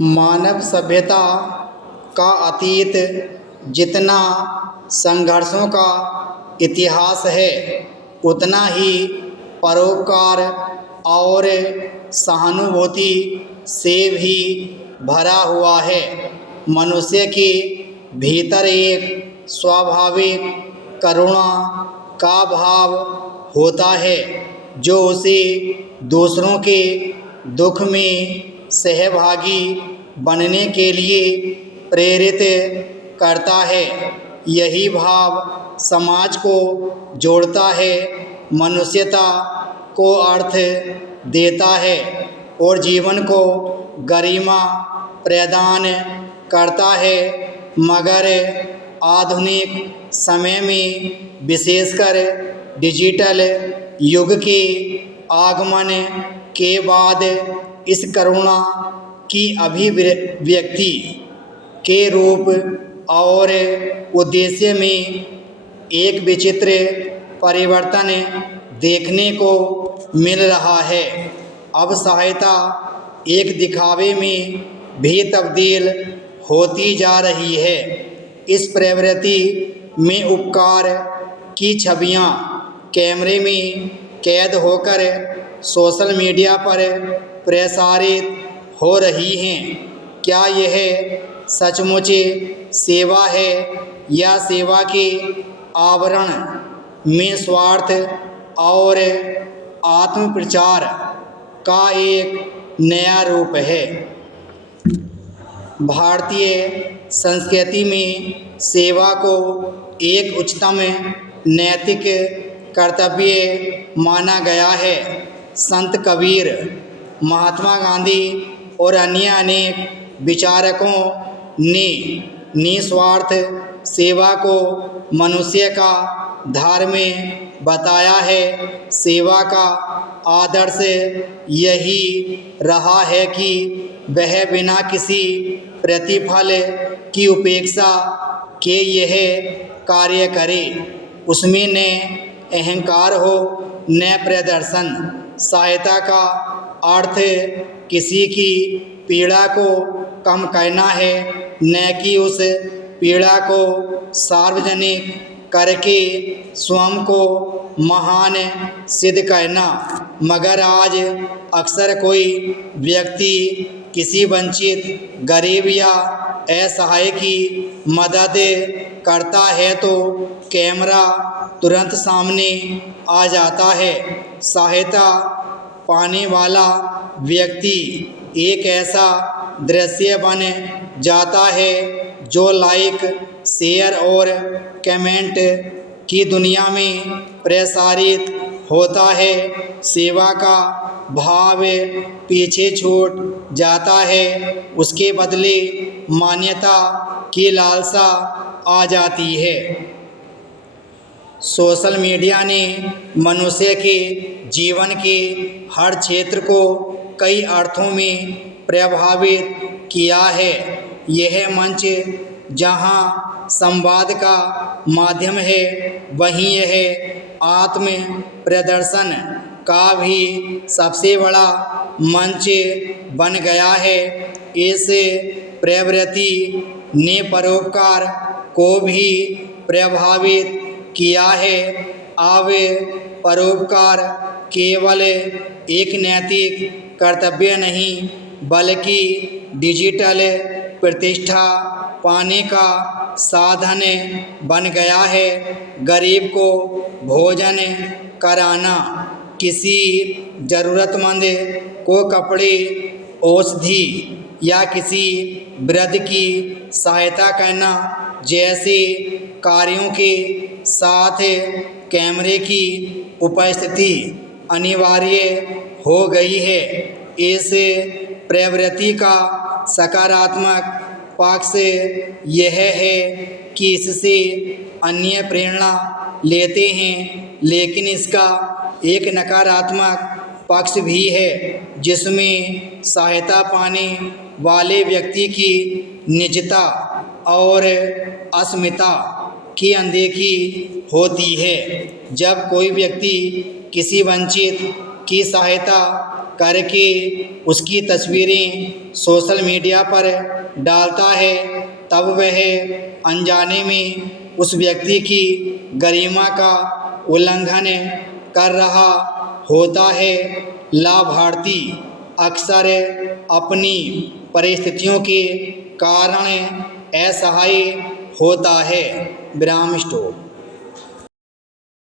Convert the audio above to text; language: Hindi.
मानव सभ्यता का अतीत जितना संघर्षों का इतिहास है, उतना ही परोपकार और सहानुभूति से भी भरा हुआ है। मनुष्य के भीतर एक स्वाभाविक करुणा का भाव होता है, जो उसे दूसरों के दुख में सहभागी बनने के लिए प्रेरित करता है। यही भाव समाज को जोड़ता है, मनुष्यता को अर्थ देता है और जीवन को गरिमा प्रदान करता है। मगर आधुनिक समय में, विशेषकर डिजिटल युग के आगमन के बाद, इस करुणा की अभिव्यक्ति के रूप और उद्देश्य में एक विचित्र परिवर्तन देखने को मिल रहा है। अब सहायता एक दिखावे में भी तब्दील होती जा रही है। इस प्रवृत्ति में उपकार की छवियां कैमरे में कैद होकर सोशल मीडिया पर प्रसारित हो रही हैं। क्या यह सचमुच सेवा है, या सेवा के आवरण में स्वार्थ और आत्मप्रचार का एक नया रूप है? भारतीय संस्कृति में सेवा को एक उच्चतम नैतिक कर्तव्य माना गया है। संत कबीर, महात्मा गांधी और अन्य अनेक विचारकों ने निस्वार्थ सेवा को मनुष्य का धर्म बताया है। सेवा का आदर्श यही रहा है कि वह बिना किसी प्रतिफल की उपेक्षा के यह कार्य करे। उसमें न अहंकार हो, न प्रदर्शन। सहायता का अर्थ किसी की पीड़ा को कम करना है, न कि उस पीड़ा को सार्वजनिक करके स्वयं को महान सिद्ध करना। मगर आज अक्सर कोई व्यक्ति किसी वंचित, गरीब या असहाय की मदद करता है तो कैमरा तुरंत सामने आ जाता है। सहायता पाने वाला व्यक्ति एक ऐसा दृश्य बन जाता है जो लाइक, शेयर और कमेंट की दुनिया में प्रसारित होता है। सेवा का भाव पीछे छूट जाता है, उसके बदले मान्यता की लालसा आ जाती है। सोशल मीडिया ने मनुष्य के जीवन के हर क्षेत्र को कई अर्थों में प्रभावित किया है। यह मंच जहां संवाद का माध्यम है, वहीं यह आत्म प्रदर्शन का भी सबसे बड़ा मंच बन गया है। इस प्रवृत्ति ने परोपकार को भी प्रभावित किया है। अब परोपकार केवल एक नैतिक कर्तव्य नहीं, बल्कि डिजिटल प्रतिष्ठा पाने का साधन बन गया है। गरीब को भोजन कराना, किसी ज़रूरतमंद को कपड़े, औषधि या किसी वृद्ध की सहायता करना जैसे कार्यों के साथ कैमरे की उपस्थिति अनिवार्य हो गई है। इस प्रवृत्ति का सकारात्मक पक्ष यह है कि इससे अन्य प्रेरणा लेते हैं, लेकिन इसका एक नकारात्मक पक्ष भी है, जिसमें सहायता पाने वाले व्यक्ति की निजता और अस्मिता की अनदेखी होती है। जब कोई व्यक्ति किसी वंचित की सहायता करके उसकी तस्वीरें सोशल मीडिया पर डालता है, तब वह अनजाने में उस व्यक्ति की गरिमा का उल्लंघन कर रहा होता है। लाभार्थी अक्सर अपनी परिस्थितियों के कारण असहाय होता है। विराम स्टॉप।